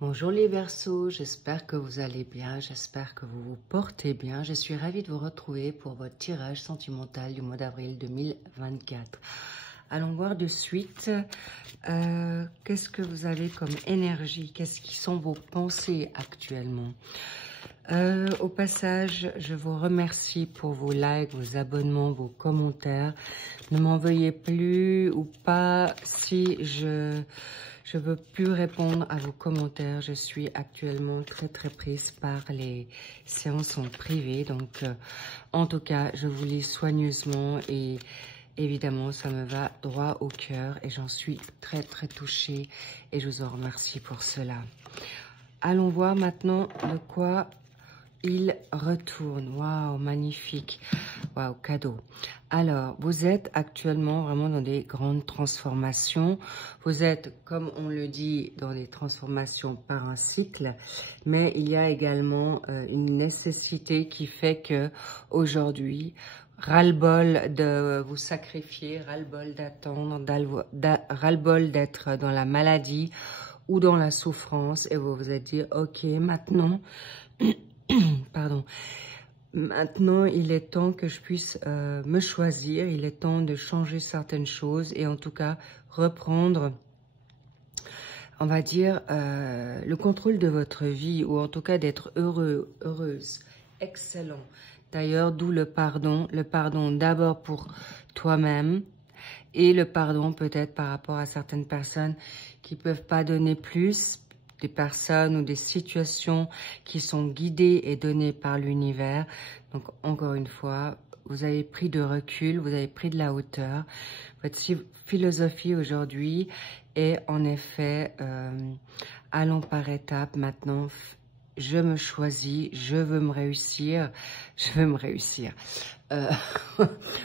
Bonjour les Verseaux, j'espère que vous allez bien, j'espère que vous vous portez bien. Je suis ravie de vous retrouver pour votre tirage sentimental du mois d'avril 2024. Allons voir de suite, qu'est-ce que vous avez comme énergie, qu'est-ce qui sont vos pensées actuellement. Au passage, je vous remercie pour vos likes, vos abonnements, vos commentaires. Ne m'en veuillez plus ou pas si je veux plus répondre à vos commentaires. Je suis actuellement très prise par les séances en privé. Donc, en tout cas, je vous lis soigneusement et évidemment, ça me va droit au cœur et j'en suis très touchée et je vous en remercie pour cela. Allons voir maintenant de quoi il retourne. Waouh, magnifique. Waouh, cadeau. Alors, vous êtes actuellement vraiment dans des grandes transformations. Vous êtes, comme on le dit, dans des transformations par un cycle. Mais il y a également une nécessité qui fait que aujourd'hui, ras-le-bol de vous sacrifier, ras-le-bol d'attendre, ras-le-bol d'être dans la maladie ou dans la souffrance. Et vous vous êtes dit, ok, maintenant... Pardon. Maintenant, il est temps que je puisse me choisir. Il est temps de changer certaines choses et en tout cas reprendre, on va dire, le contrôle de votre vie ou en tout cas d'être heureux, heureuse. Excellent. D'ailleurs, d'où le pardon. Le pardon d'abord pour toi-même et le pardon peut-être par rapport à certaines personnes qui ne peuvent pas donner plus, des personnes ou des situations qui sont guidées et données par l'univers. Donc, encore une fois, vous avez pris de recul, vous avez pris de la hauteur. Votre philosophie aujourd'hui est en effet, allons par étapes maintenant. Je me choisis, je veux me réussir, je veux me réussir.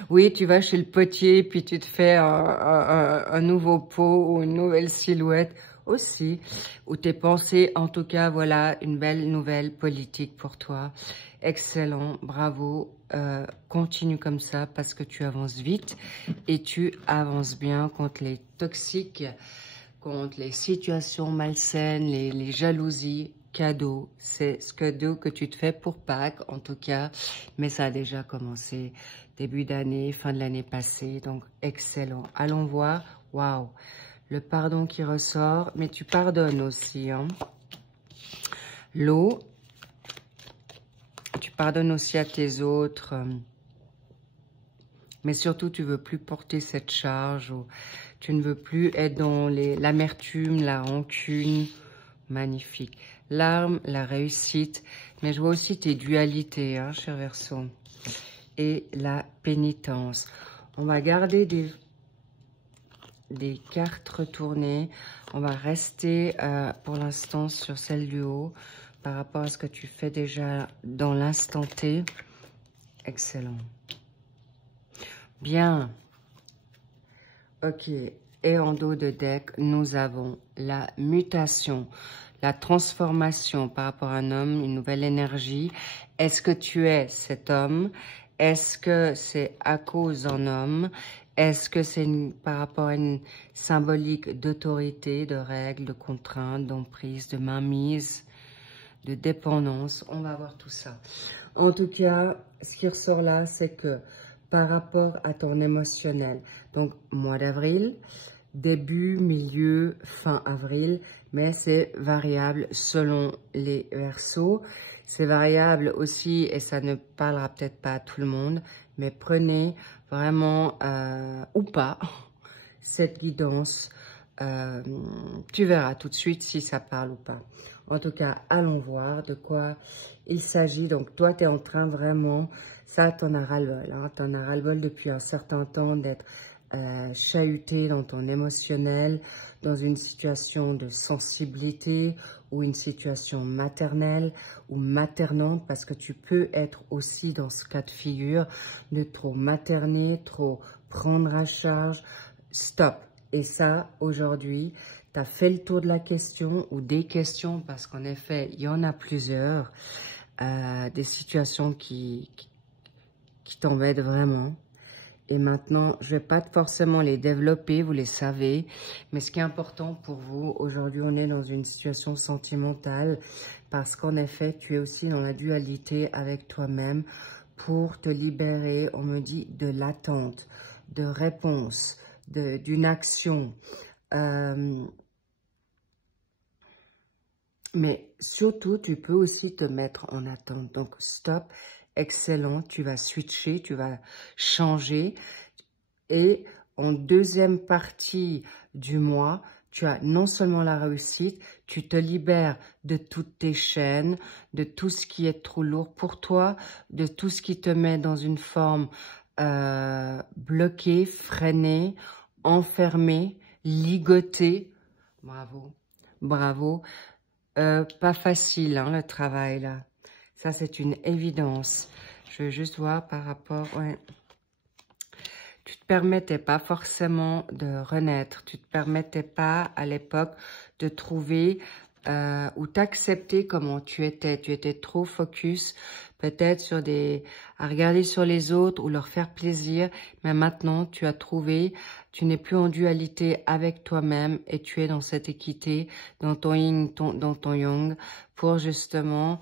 Oui, tu vas chez le potier, puis tu te fais un nouveau pot ou une nouvelle silhouette aussi, ou tes pensées, en tout cas, voilà, une belle nouvelle politique pour toi. Excellent, bravo, continue comme ça parce que tu avances vite et tu avances bien contre les toxiques, contre les situations malsaines, les jalousies. Cadeau, c'est ce cadeau que tu te fais pour Pâques, en tout cas, mais ça a déjà commencé début d'année, fin de l'année passée, donc excellent. Allons voir, waouh, le pardon qui ressort, mais tu pardonnes aussi, hein. L'eau, tu pardonnes aussi à tes autres, mais surtout tu veux plus porter cette charge, ou tu ne veux plus être dans l'amertume, la rancune. Magnifique. L'arme, la réussite, mais je vois aussi tes dualités, hein, cher Verseau. Et la pénitence. On va garder des cartes retournées. On va rester pour l'instant sur celle du haut par rapport à ce que tu fais déjà dans l'instant T. Excellent. Bien. Ok. Et en dos de deck, nous avons la mutation, la transformation par rapport à un homme, une nouvelle énergie. Est-ce que tu es cet homme? Est-ce que c'est à cause d'un homme? Est-ce que c'est par rapport à une symbolique d'autorité, de règles, de contraintes, d'emprise, de mainmise, de dépendance? On va voir tout ça. En tout cas, ce qui ressort là, c'est que par rapport à ton émotionnel, donc mois d'avril, début, milieu, fin avril, mais c'est variable selon les Verseaux. C'est variable aussi, et ça ne parlera peut-être pas à tout le monde, mais prenez vraiment, ou pas, cette guidance. Tu verras tout de suite si ça parle ou pas. En tout cas, allons voir de quoi il s'agit. Donc, toi, tu es en train vraiment, ça, t'en as ras-le-bol. Hein, t'en as ras-le-bol depuis un certain temps d'être chahuté dans ton émotionnel, dans une situation de sensibilité ou une situation maternelle ou maternante, parce que tu peux être aussi dans ce cas de figure de trop materner, trop prendre à charge. Stop. Et ça, aujourd'hui, tu as fait le tour de la question ou des questions, parce qu'en effet, il y en a plusieurs, des situations qui t'embêtent vraiment. Et maintenant, je ne vais pas forcément les développer, vous les savez. Mais ce qui est important pour vous, aujourd'hui, on est dans une situation sentimentale. Parce qu'en effet, tu es aussi dans la dualité avec toi-même pour te libérer, on me dit, de l'attente, de réponse, d'une action. Mais surtout, tu peux aussi te mettre en attente. Donc, stop, excellent, tu vas switcher, tu vas changer. Et en deuxième partie du mois, tu as non seulement la réussite, tu te libères de toutes tes chaînes, de tout ce qui est trop lourd pour toi, de tout ce qui te met dans une forme bloquée, freinée, enfermée, ligotée. Bravo, bravo. Pas facile, hein, le travail, là. Ça, c'est une évidence. Je veux juste voir par rapport... Ouais. Tu ne te permettais pas forcément de renaître. Tu ne te permettais pas, à l'époque, de trouver ou t'accepter comment tu étais. Tu étais trop focus, peut-être sur à regarder sur les autres ou leur faire plaisir. Mais maintenant, tu as trouvé... Tu n'es plus en dualité avec toi-même et tu es dans cette équité, dans ton yin, dans ton yang, pour justement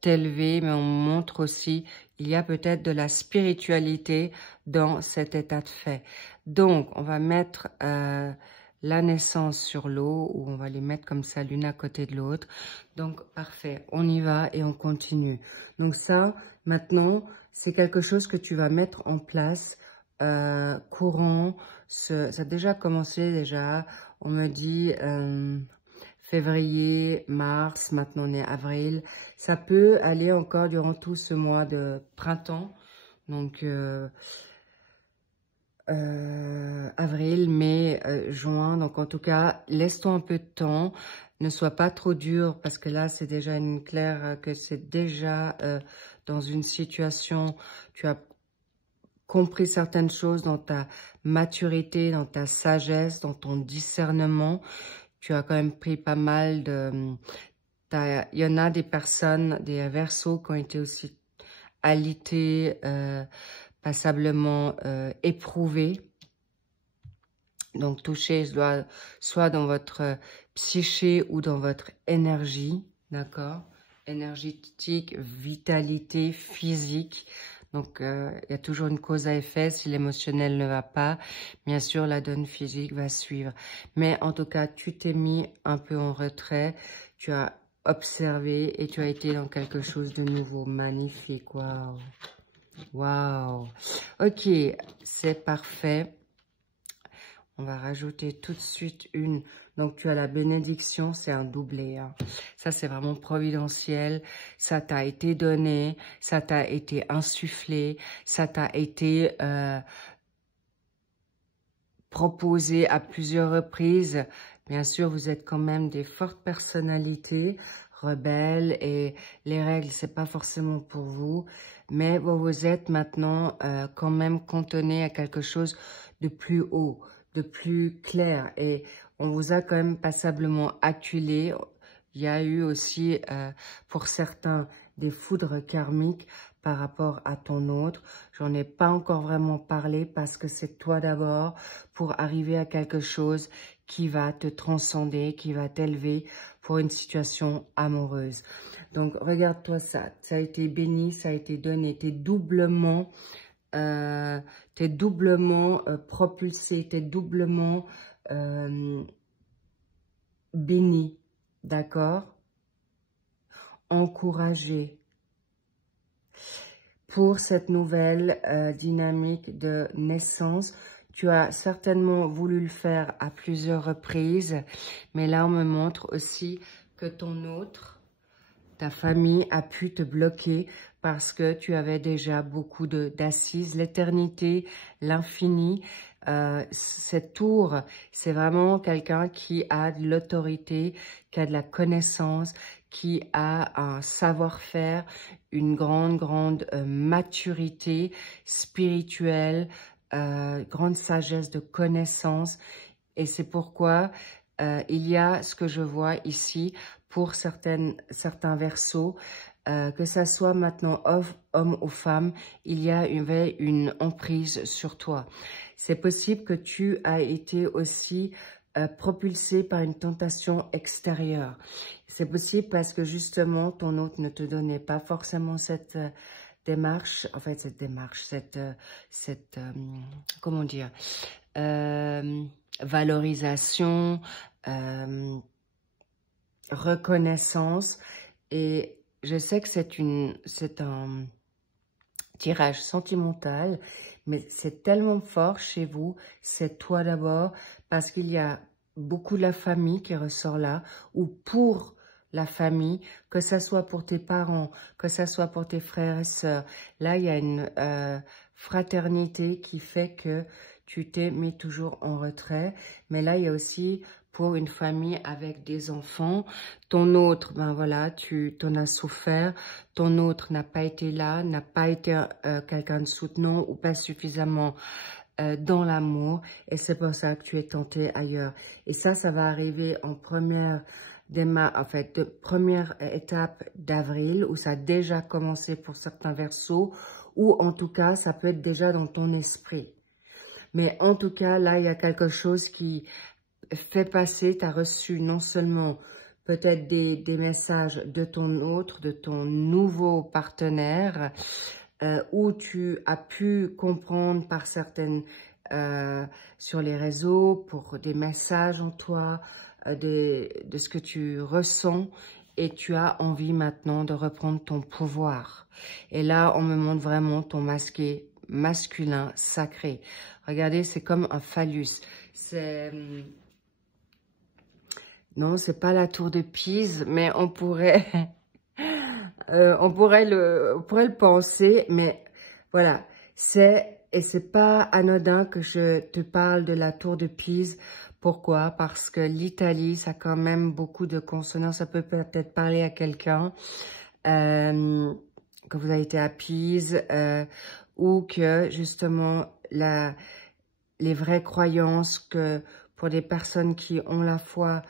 t'élever. Mais on montre aussi, il y a peut-être de la spiritualité dans cet état de fait. Donc, on va mettre la naissance sur l'eau, ou on va les mettre comme ça, l'une à côté de l'autre. Donc, parfait, on y va et on continue. Donc ça, maintenant, c'est quelque chose que tu vas mettre en place courant. Ça a déjà commencé, on me dit février, mars, maintenant on est avril. Ça peut aller encore durant tout ce mois de printemps, donc avril, mai, juin. Donc en tout cas, laisse-toi un peu de temps, ne sois pas trop dur, parce que là c'est déjà une claire que c'est déjà dans une situation, tu as compris certaines choses dans ta maturité, dans ta sagesse, dans ton discernement. Tu as quand même pris pas mal de... Il y en a des personnes, des Verseaux qui ont été aussi alités, passablement éprouvés. Donc touchés, soit dans votre psyché ou dans votre énergie, d'accord? Énergétique, vitalité, physique. Donc, il y a toujours une cause à effet. Si l'émotionnel ne va pas, bien sûr, la donne physique va suivre. Mais en tout cas, tu t'es mis un peu en retrait. Tu as observé et tu as été dans quelque chose de nouveau. Magnifique. Waouh. Waouh. Ok, c'est parfait. On va rajouter tout de suite une. Donc, tu as la bénédiction, c'est un doublé. Hein. Ça, c'est vraiment providentiel. Ça t'a été donné, ça t'a été insufflé, ça t'a été proposé à plusieurs reprises. Bien sûr, vous êtes quand même des fortes personnalités, rebelles, et les règles, c'est pas forcément pour vous. Mais vous êtes maintenant quand même cantonné à quelque chose de plus haut, de plus clair, et on vous a quand même passablement acculé. Il y a eu aussi, pour certains, des foudres karmiques par rapport à ton autre. J'en ai pas encore vraiment parlé parce que c'est toi d'abord pour arriver à quelque chose qui va te transcender, qui va t'élever pour une situation amoureuse. Donc, regarde-toi ça. Ça a été béni, ça a été donné. T'es doublement propulsé, t'es doublement béni, d'accord? Encouragé pour cette nouvelle dynamique de naissance. Tu as certainement voulu le faire à plusieurs reprises, mais là on me montre aussi que ton autre, ta famille a pu te bloquer parce que tu avais déjà beaucoup d'assises, l'éternité, l'infini. Cette tour, c'est vraiment quelqu'un qui a de l'autorité, qui a de la connaissance, qui a un savoir-faire, une grande maturité spirituelle, grande sagesse de connaissance. Et c'est pourquoi il y a ce que je vois ici pour certains Verseaux, que ça soit maintenant homme ou femme, il y a une emprise sur toi. C'est possible que tu as été aussi propulsé par une tentation extérieure. C'est possible parce que justement, ton hôte ne te donnait pas forcément cette démarche, en fait comment dire, valorisation, reconnaissance. Et je sais que c'est un tirage sentimental, mais c'est tellement fort chez vous, c'est toi d'abord, parce qu'il y a beaucoup de la famille qui ressort là, ou pour la famille, que ça soit pour tes parents, que ça soit pour tes frères et sœurs. Là, il y a une fraternité qui fait que tu t'es mis toujours en retrait, mais là, il y a aussi pour une famille avec des enfants. Ton autre, ben voilà, tu t'en as souffert. Ton autre n'a pas été là, n'a pas été quelqu'un de soutenant ou pas suffisamment dans l'amour. Et c'est pour ça que tu es tenté ailleurs. Et ça va arriver en première étape d'avril, où ça a déjà commencé pour certains Verseaux, ou en tout cas, ça peut être déjà dans ton esprit. Mais en tout cas, là, il y a quelque chose qui fait passer, tu as reçu non seulement peut-être des messages de ton autre, de ton nouveau partenaire, où tu as pu comprendre par certaines, sur les réseaux, pour des messages en toi, de ce que tu ressens, et tu as envie maintenant de reprendre ton pouvoir. Et là, on me montre vraiment ton masculin sacré. Regardez, c'est comme un phallus. C'est... Non, c'est pas la tour de Pise, mais on pourrait, on pourrait le penser, mais voilà, et c'est pas anodin que je te parle de la tour de Pise. Pourquoi? Parce que l'Italie, ça a quand même beaucoup de consonances. Ça peut peut-être parler à quelqu'un que vous avez été à Pise, ou que justement les vraies croyances que pour des personnes qui ont la foi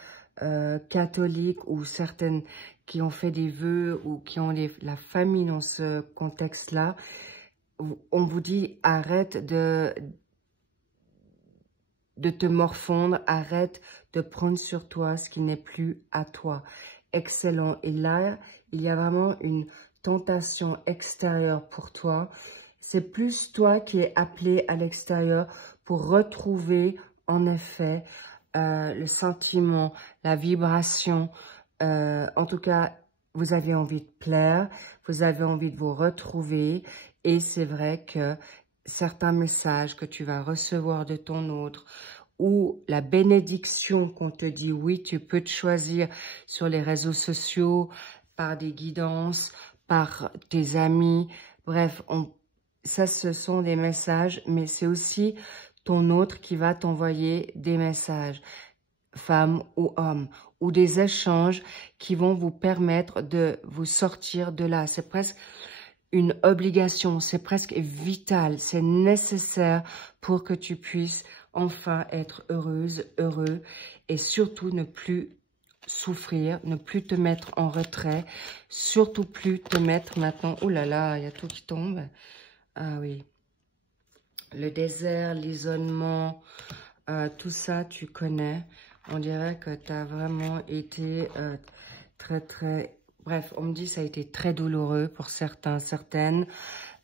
catholiques, ou certaines qui ont fait des vœux, ou qui ont la famille dans ce contexte-là, on vous dit arrête de te morfondre, arrête de prendre sur toi ce qui n'est plus à toi. Excellent. Et là, il y a vraiment une tentation extérieure pour toi. C'est plus toi qui es appelé à l'extérieur pour retrouver en effet le sentiment, la vibration. En tout cas, vous avez envie de plaire, vous avez envie de vous retrouver. Et c'est vrai que certains messages que tu vas recevoir de ton autre, ou la bénédiction qu'on te dit, oui, tu peux te choisir sur les réseaux sociaux, par des guidances, par tes amis. Bref, ça, ce sont des messages, mais c'est aussi ton autre qui va t'envoyer des messages, femme ou homme, ou des échanges qui vont vous permettre de vous sortir de là. C'est presque une obligation, c'est presque vital, c'est nécessaire pour que tu puisses enfin être heureuse, heureux, et surtout ne plus souffrir, ne plus te mettre en retrait, surtout plus te mettre maintenant, oh là là, il y a tout qui tombe, ah oui, le désert, l'isolement, tout ça tu connais, on dirait que tu as vraiment été très... Bref, on me dit que ça a été très douloureux pour certains, certaines,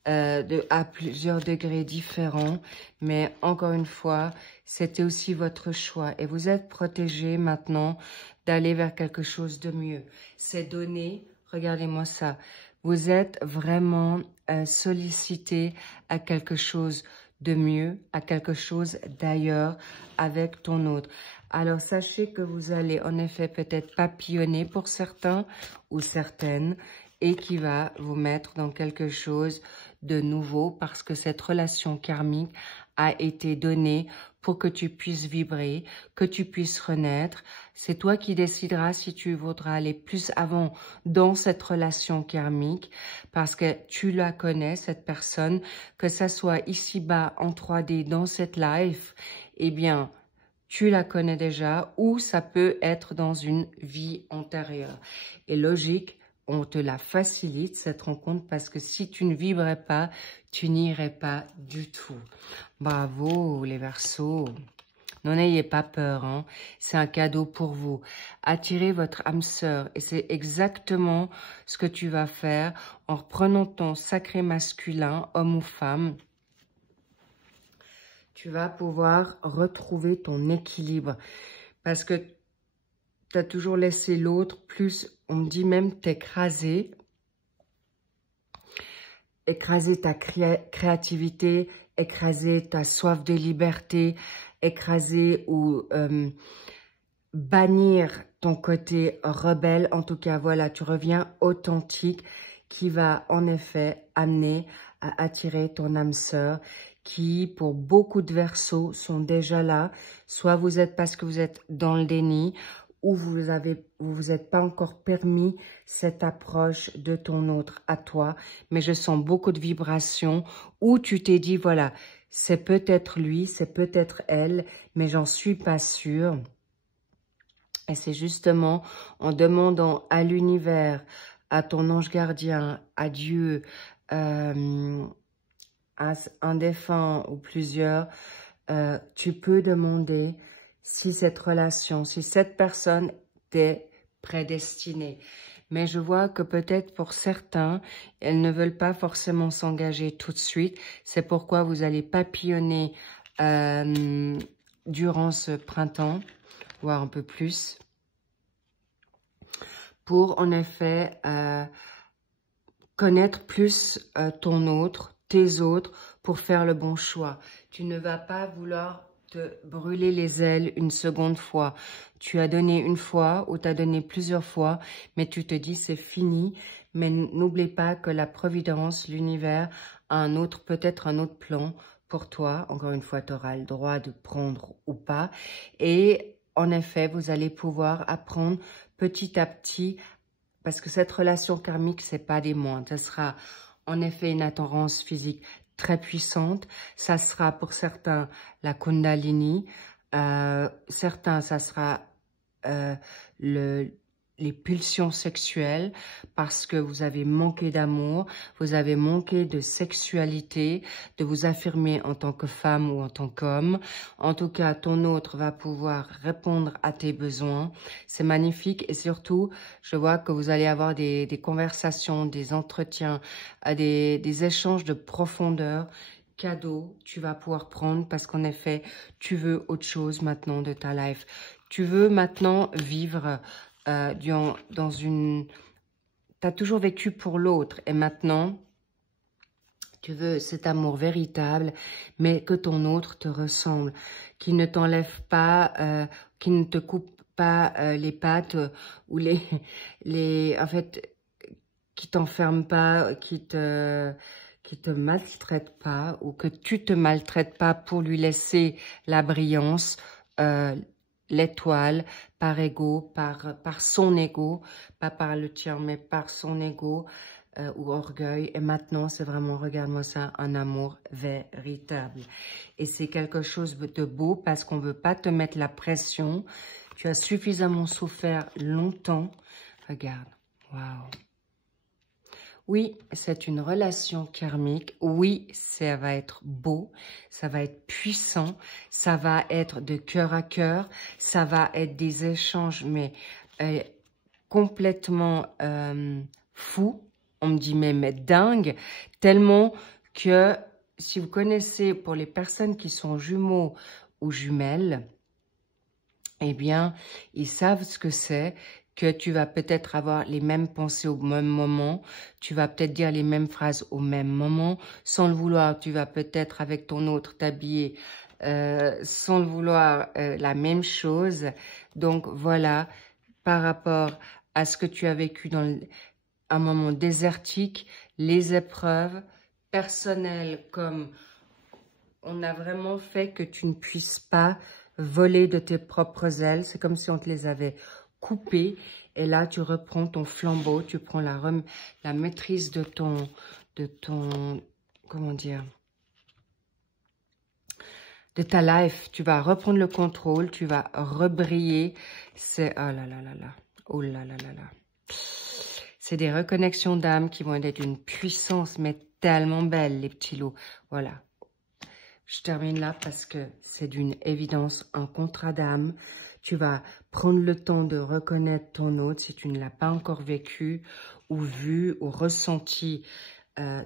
à plusieurs degrés différents. Mais encore une fois, c'était aussi votre choix. Et vous êtes protégé maintenant d'aller vers quelque chose de mieux. C'est donné, regardez-moi ça. Vous êtes vraiment sollicité à quelque chose de mieux, à quelque chose d'ailleurs avec ton autre. Alors, sachez que vous allez en effet peut-être papillonner pour certains ou certaines, et qui va vous mettre dans quelque chose de nouveau, parce que cette relation karmique a été donnée pour que tu puisses vibrer, que tu puisses renaître. C'est toi qui décideras si tu voudras aller plus avant dans cette relation karmique, parce que tu la connais, cette personne, que ça soit ici-bas en 3D dans cette life, eh bien, tu la connais déjà, ou ça peut être dans une vie antérieure. Et logique, on te la facilite, cette rencontre, parce que si tu ne vibrais pas, tu n'irais pas du tout. Bravo les Verseaux. N'en ayez pas peur, hein. C'est un cadeau pour vous. Attirez votre âme sœur et c'est exactement ce que tu vas faire en reprenant ton sacré masculin, homme ou femme. Tu vas pouvoir retrouver ton équilibre parce que tu as toujours laissé l'autre, plus on me dit même t'écraser. Écraser ta créativité, écraser ta soif de liberté, écraser ou bannir ton côté rebelle. En tout cas, voilà, tu reviens authentique qui va en effet amener à attirer ton âme sœur qui, pour beaucoup de Verseaux, sont déjà là. Soit vous êtes parce que vous êtes dans le déni ou vous êtes pas encore permis cette approche de ton autre à toi. Mais je sens beaucoup de vibrations où tu t'es dit, voilà, c'est peut-être lui, c'est peut-être elle, mais j'en suis pas sûre. Et c'est justement en demandant à l'univers, à ton ange gardien, à Dieu, à un défunt ou plusieurs, tu peux demander si cette relation, si cette personne t'est prédestinée. Mais je vois que peut-être pour certains, elles ne veulent pas forcément s'engager tout de suite. C'est pourquoi vous allez papillonner durant ce printemps, voire un peu plus, pour en effet connaître plus ton autre, tes autres, pour faire le bon choix. Tu ne vas pas vouloir te brûler les ailes une seconde fois. Tu as donné une fois ou tu as donné plusieurs fois, mais tu te dis c'est fini. Mais n'oublie pas que la providence, l'univers, a un autre, peut-être un autre plan pour toi. Encore une fois, tu auras le droit de prendre ou pas. Et en effet, vous allez pouvoir apprendre petit à petit, parce que cette relation karmique, c'est pas des moindres. Ça sera en effet une attirance physique très puissante. Ça sera pour certains la Kundalini. Certains, ça sera les pulsions sexuelles parce que vous avez manqué d'amour, vous avez manqué de sexualité, de vous affirmer en tant que femme ou en tant qu'homme. En tout cas, ton autre va pouvoir répondre à tes besoins. C'est magnifique et surtout, je vois que vous allez avoir des conversations, des entretiens, des échanges de profondeur. Cadeau, tu vas pouvoir prendre parce qu'en effet, tu veux autre chose maintenant de ta life. Tu veux maintenant vivre dans une... Tu as toujours vécu pour l'autre et maintenant, tu veux cet amour véritable, mais que ton autre te ressemble, qui ne t'enlève pas, qui ne te coupe pas les pattes ou en fait, qui t'enferme pas, qui te maltraite pas ou que tu te maltraites pas pour lui laisser la brillance, l'étoile, par ego, par son ego, pas par le tien, mais par son ego ou orgueil. Et maintenant, c'est vraiment, regarde-moi ça, un amour véritable. Et c'est quelque chose de beau parce qu'on veut pas te mettre la pression. Tu as suffisamment souffert longtemps. Regarde, waouh. Oui, c'est une relation karmique. Oui, ça va être beau, ça va être puissant, ça va être de cœur à cœur, ça va être des échanges, mais complètement fous. On me dit même dingue, tellement que si vous connaissez, pour les personnes qui sont jumeaux ou jumelles, eh bien, ils savent ce que c'est. Que tu vas peut-être avoir les mêmes pensées au même moment, tu vas peut-être dire les mêmes phrases au même moment, sans le vouloir, tu vas peut-être avec ton autre t'habiller sans le vouloir la même chose. Donc voilà, par rapport à ce que tu as vécu dans un moment désertique, les épreuves personnelles comme on a vraiment fait que tu ne puisses pas voler de tes propres ailes, c'est comme si on te les avait coupé et là tu reprends ton flambeau, tu prends la maîtrise de ton comment dire, de ta life, tu vas reprendre le contrôle, tu vas rebriller, c'est oh là là là là, oh là là là là, c'est des reconnexions d'âme qui vont être d'une puissance, mais tellement belle, les petits loups. Voilà. Je termine là parce que c'est d'une évidence un contrat d'âme. Tu vas prendre le temps de reconnaître ton autre si tu ne l'as pas encore vécu ou vu ou ressenti.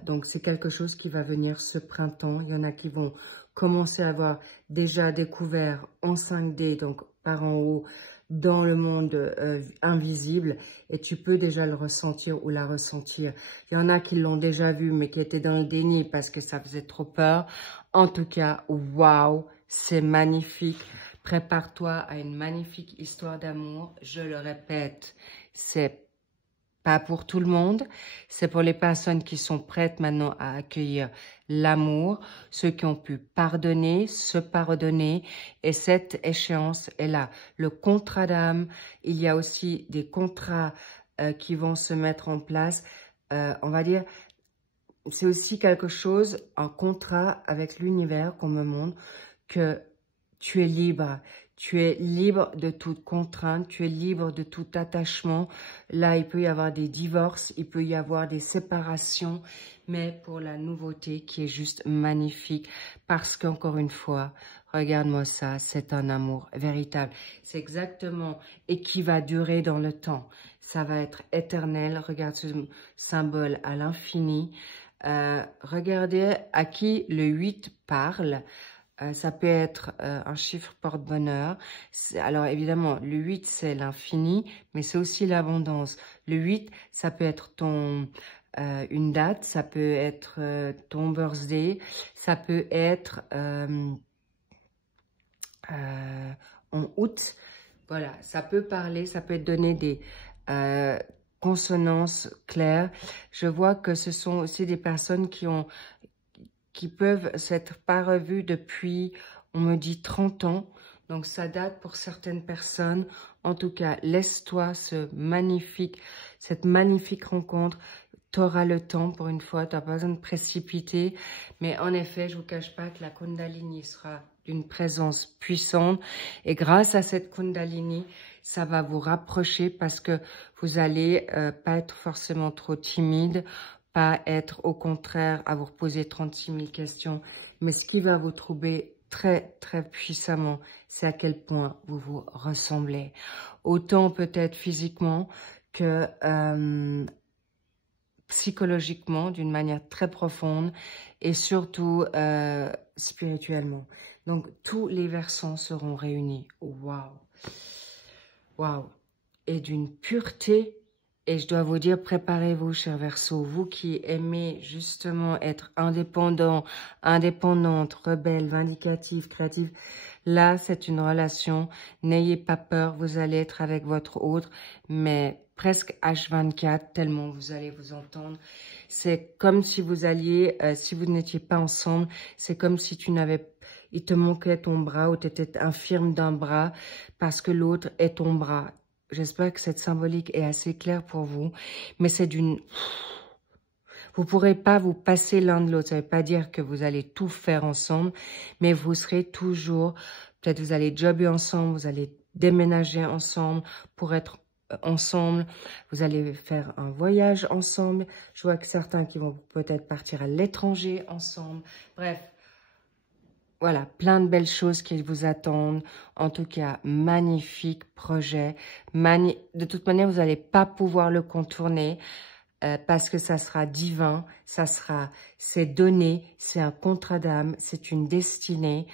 Donc, c'est quelque chose qui va venir ce printemps. Il y en a qui vont commencer à avoir déjà découvert en 5D, donc par en haut, dans le monde invisible. Et tu peux déjà le ressentir ou la ressentir. Il y en a qui l'ont déjà vu, mais qui étaient dans le déni parce que ça faisait trop peur. En tout cas, waouh, c'est magnifique. Prépare-toi à une magnifique histoire d'amour. Je le répète, c'est pas pour tout le monde, c'est pour les personnes qui sont prêtes maintenant à accueillir l'amour, ceux qui ont pu pardonner, se pardonner, et cette échéance est là. Le contrat d'âme, il y a aussi des contrats qui vont se mettre en place, on va dire, c'est aussi quelque chose, un contrat avec l'univers qu'on me montre, que tu es libre. Tu es libre de toute contrainte, tu es libre de tout attachement. Là, il peut y avoir des divorces, il peut y avoir des séparations, mais pour la nouveauté qui est juste magnifique, parce qu'encore une fois, regarde-moi ça, c'est un amour véritable. C'est exactement, et qui va durer dans le temps. Ça va être éternel. Regarde ce symbole à l'infini. Regardez à qui le 8 parle. Ça peut être un chiffre porte-bonheur. Alors évidemment, le 8, c'est l'infini, mais c'est aussi l'abondance. Le 8, ça peut être une date, ça peut être ton birthday, ça peut être en août. Voilà, ça peut parler, ça peut donner des consonances claires. Je vois que ce sont aussi des personnes qui peuvent s'être pas revues depuis, on me dit 30 ans. Donc, ça date pour certaines personnes. En tout cas, laisse-toi cette magnifique rencontre. Tu auras le temps pour une fois, tu n'as pas besoin de précipiter. Mais en effet, je ne vous cache pas que la Kundalini sera d'une présence puissante. Et grâce à cette Kundalini, ça va vous rapprocher parce que vous allez pas être forcément trop timide, pas être au contraire à vous reposer 36 000 questions. Mais ce qui va vous troubler très, très puissamment, c'est à quel point vous vous ressemblez. Autant peut-être physiquement que psychologiquement, d'une manière très profonde et surtout spirituellement. Donc, tous les versants seront réunis. Waouh! Waouh! Et d'une pureté. Et je dois vous dire, préparez-vous, chers Verseaux, vous qui aimez justement être indépendant, indépendante, rebelle, vindicative, créative. Là, c'est une relation. N'ayez pas peur, vous allez être avec votre autre, mais presque H24, tellement vous allez vous entendre. C'est comme si vous alliez, si vous n'étiez pas ensemble, c'est comme si il te manquait ton bras ou tu étais infirme d'un bras parce que l'autre est ton bras. J'espère que cette symbolique est assez claire pour vous, mais c'est d'une... Vous ne pourrez pas vous passer l'un de l'autre. Ça ne veut pas dire que vous allez tout faire ensemble, mais vous serez toujours... Peut-être vous allez jobber ensemble, vous allez déménager ensemble pour être ensemble. Vous allez faire un voyage ensemble. Je vois que certains qui vont peut-être partir à l'étranger ensemble. Bref. Voilà, plein de belles choses qui vous attendent. En tout cas, magnifique projet. De toute manière, vous n'allez pas pouvoir le contourner parce que ça sera divin, c'est donné, c'est un contrat d'âme, c'est une destinée.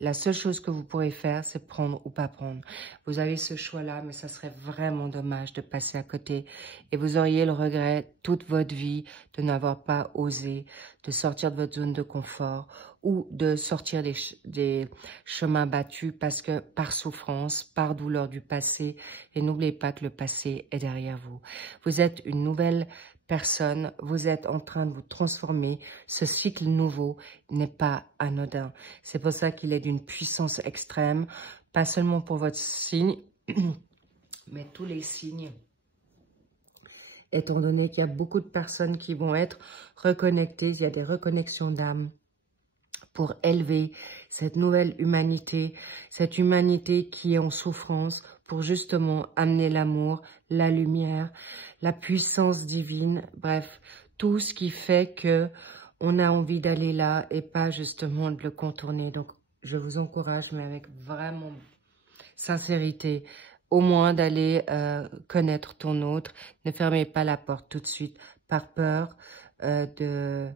La seule chose que vous pourrez faire, c'est prendre ou pas prendre. Vous avez ce choix-là, mais ça serait vraiment dommage de passer à côté. Et vous auriez le regret toute votre vie de n'avoir pas osé, de sortir de votre zone de confort ou de sortir des chemins battus parce que par souffrance, par douleur du passé. Et n'oubliez pas que le passé est derrière vous. Vous êtes une nouvelle personne, vous êtes en train de vous transformer. Ce cycle nouveau n'est pas anodin. C'est pour ça qu'il est d'une puissance extrême, pas seulement pour votre signe, mais tous les signes. Étant donné qu'il y a beaucoup de personnes qui vont être reconnectées, il y a des reconnexions d'âme pour élever cette nouvelle humanité, cette humanité qui est en souffrance, pour justement amener l'amour, la lumière, la puissance divine, bref, tout ce qui fait que on a envie d'aller là et pas justement de le contourner. Donc, je vous encourage, mais avec vraiment sincérité, au moins d'aller connaître ton autre. Ne fermez pas la porte tout de suite par peur de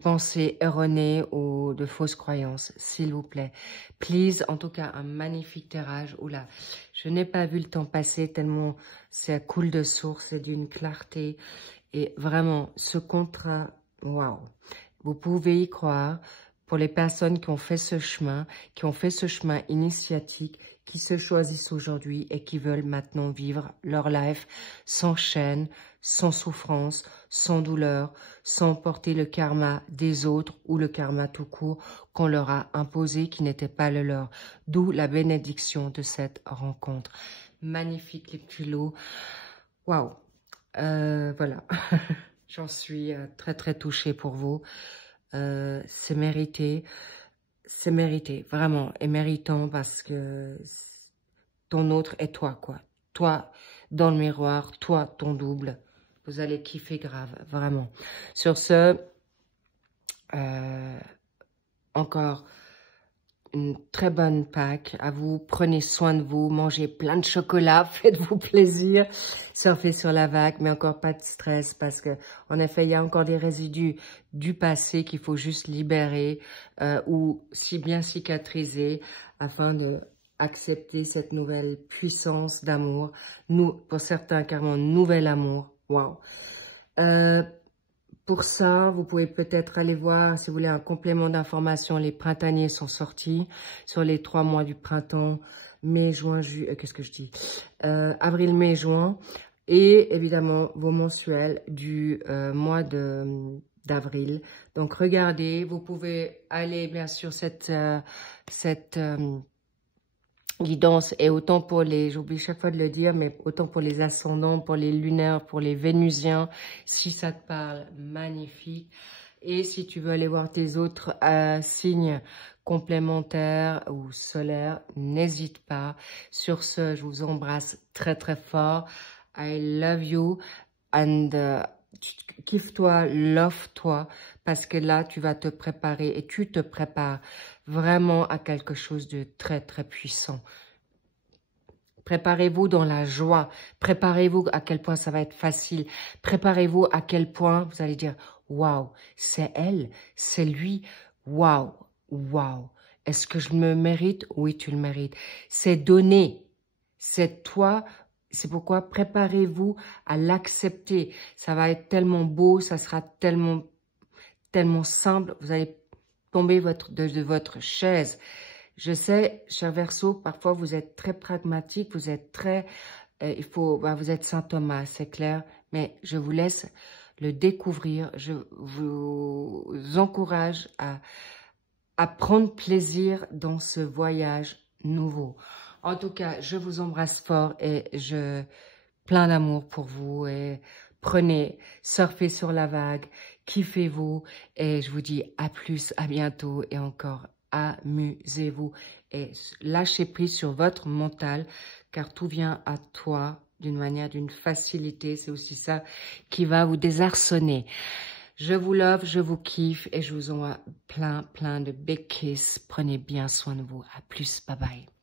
pensées erronées ou de fausses croyances, s'il vous plaît. Please, en tout cas, un magnifique tirage. Oula, je n'ai pas vu le temps passer tellement c'est cool de source et d'une clarté. Et vraiment, ce contrat, waouh, vous pouvez y croire. Pour les personnes qui ont fait ce chemin initiatique, qui se choisissent aujourd'hui et qui veulent maintenant vivre leur life sans chaîne, sans souffrance, sans douleur, sans porter le karma des autres ou le karma tout court qu'on leur a imposé qui n'était pas le leur. D'où la bénédiction de cette rencontre. Magnifique les petits lots. Waouh. Voilà. J'en suis très très touchée pour vous. C'est mérité, vraiment, et méritant parce que ton autre est toi, quoi. Toi, dans le miroir, toi, ton double. Vous allez kiffer grave, vraiment. Sur ce, encore une très bonne Pâques à vous. Prenez soin de vous, mangez plein de chocolat, faites-vous plaisir, surfez sur la vague, mais encore pas de stress parce que, en effet, il y a encore des résidus du passé qu'il faut juste libérer ou si bien cicatriser afin de accepter cette nouvelle puissance d'amour. Nous, pour certains, carrément, nouvel amour. Waouh. Pour ça, vous pouvez peut-être aller voir, si vous voulez un complément d'information, les printaniers sont sortis sur les 3 mois du printemps, mai, juin, juillet, qu'est-ce que je dis, avril, mai, juin, et évidemment vos mensuels du mois d'avril. Donc regardez, vous pouvez aller bien sûr cette guidance et autant pour les, j'oublie chaque fois de le dire, mais autant pour les ascendants, pour les lunaires, pour les vénusiens, si ça te parle, magnifique. Et si tu veux aller voir tes autres signes complémentaires ou solaires, n'hésite pas. Sur ce, je vous embrasse très très fort. I love you and kiffe-toi, love-toi, parce que là, tu vas te préparer et tu te prépares vraiment à quelque chose de très, très puissant. Préparez-vous dans la joie. Préparez-vous à quel point ça va être facile. Préparez-vous à quel point vous allez dire « Waouh, c'est elle, c'est lui. Waouh, waouh. Est-ce que je me mérite? Oui, tu le mérites. C'est donné. C'est toi. » C'est pourquoi préparez-vous à l'accepter. Ça va être tellement beau, ça sera tellement simple. Vous allez tomber de votre chaise. Je sais, cher Verseau, parfois vous êtes très pragmatique, vous êtes très, vous êtes Saint Thomas, c'est clair, mais je vous laisse le découvrir. Je vous encourage à prendre plaisir dans ce voyage nouveau. En tout cas, je vous embrasse fort et plein d'amour pour vous et prenez, surfez sur la vague, kiffez-vous et je vous dis à plus, à bientôt et encore amusez-vous et lâchez prise sur votre mental car tout vient à toi d'une facilité. C'est aussi ça qui va vous désarçonner. Je vous love, je vous kiffe et je vous envoie plein de big kiss. Prenez bien soin de vous. À plus, bye bye.